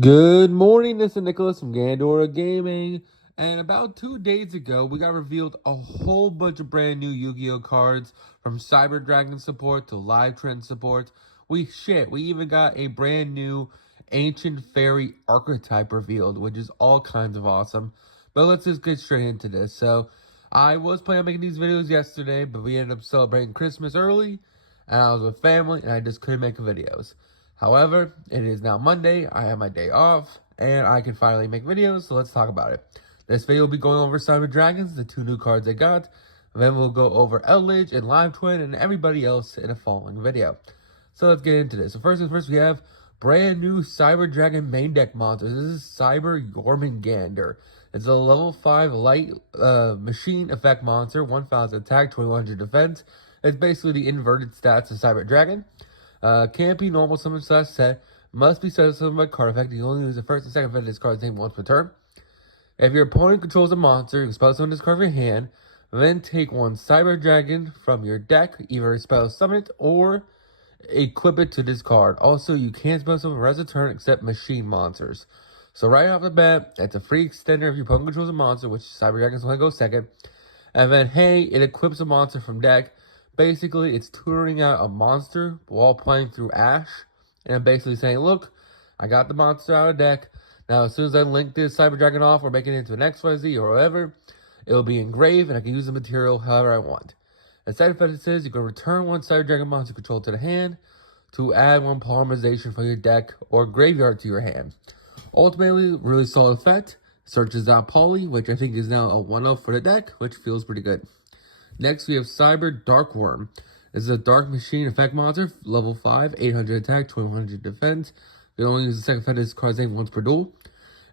Good morning, this is Nicholas from Gandora Gaming, and about 2 days ago, we got revealed a whole bunch of brand new Yu-Gi-Oh cards, from Cyber Dragon support to Live Trend support. We even got a brand new Ancient Fairy archetype revealed, which is all kinds of awesome. But let's just get straight into this. So, I was planning on making these videos yesterday, but we ended up celebrating Christmas early, and I was with family, and I just couldn't make videos. However, it is now Monday, I have my day off, and I can finally make videos, so let's talk about it. This video will be going over Cyber Dragons, the 2 new cards I got. Then we'll go over Eldritch and Live Twin and everybody else in a following video. So let's get into this. So first things first, we have brand new Cyber Dragon main deck monsters. This is Cyber Jormungandr. It's a level 5 light machine effect monster, 1,000 attack, 2,100 defense. It's basically the inverted stats of Cyber Dragon. Can't be normal summon slash set. Must be set summoned by card effect. You only use the first and second effect of this card's name once per turn. If your opponent controls a monster, you can spell summon this card from your hand. Then take one Cyber Dragon from your deck, either spell summon it or equip it to this card. Also, you can't spell summon the rest of the turn except machine monsters. So right off the bat, it's a free extender if your opponent controls a monster, which Cyber Dragon's going to go second. And then, hey, it equips a monster from deck. Basically, it's tutoring out a monster while playing through Ash. And I'm basically saying, look, I got the monster out of deck. Now, as soon as I link this Cyber Dragon off or make it into an XYZ or whatever, it'll be engraved and I can use the material however I want. And side effect says you can return one Cyber Dragon monster control to the hand to add one polymerization from your deck or graveyard to your hand. Ultimately, really solid effect. Searches out Poly, which I think is now a 1-0 for the deck, which feels pretty good. Next, we have Cyber Darkworm. This is a dark machine effect monster, level 5, 800 attack, 2,100 defense. You can only use the second effect of this card's name once per duel.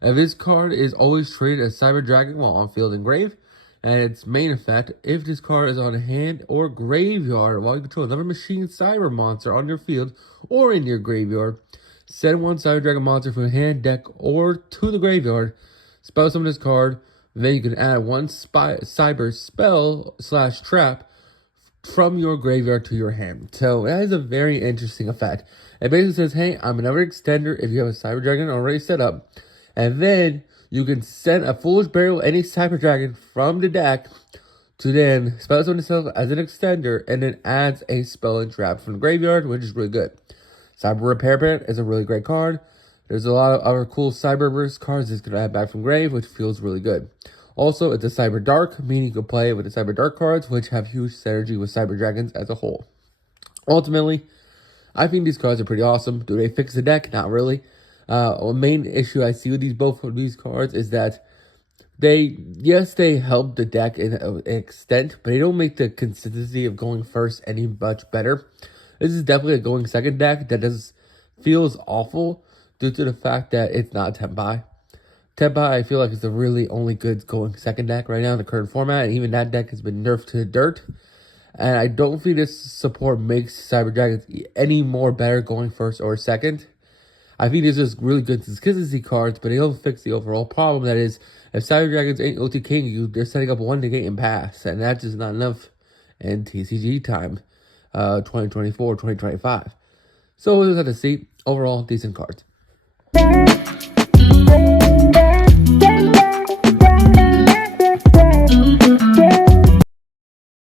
And this card is always treated as Cyber Dragon while on field and grave. And its main effect, if this card is on hand or graveyard while you control another machine cyber monster on your field or in your graveyard, send one Cyber Dragon monster from your hand, deck, or to the graveyard, spell summon this card. Then you can add one cyber spell / trap from your graveyard to your hand. So that is a very interesting effect. It basically says, hey, I'm another extender if you have a Cyber Dragon already set up. And then you can send a Foolish Burial any Cyber Dragon from the deck to then spell summon itself as an extender and then adds a spell and trap from the graveyard, which is really good. Cyber Repair Parent is a really great card. There's a lot of other cool Cyberverse cards that's going to add back from grave, which feels really good. Also, it's a Cyber Dark, meaning you can play with the Cyber Dark cards, which have huge synergy with Cyber Dragons as a whole. Ultimately, I think these cards are pretty awesome. Do they fix the deck? Not really. The main issue I see with both of these cards is that they help the deck in an extent, but they don't make the consistency of going first any much better. This is definitely a going second deck that feels awful due to the fact that it's not Tenpai. Tenpai, I feel like, is the really only good going second deck right now in the current format, and even that deck has been nerfed to the dirt. And I don't think this support makes Cyber Dragons any more better going first or second. I think these are just really good consistency cards, but they don't fix the overall problem. That is, if Cyber Dragons ain't OTKing you, they're setting up one negate and pass, and that's just not enough in TCG time, 2024, 2025. So we'll just have to see. Overall, decent cards.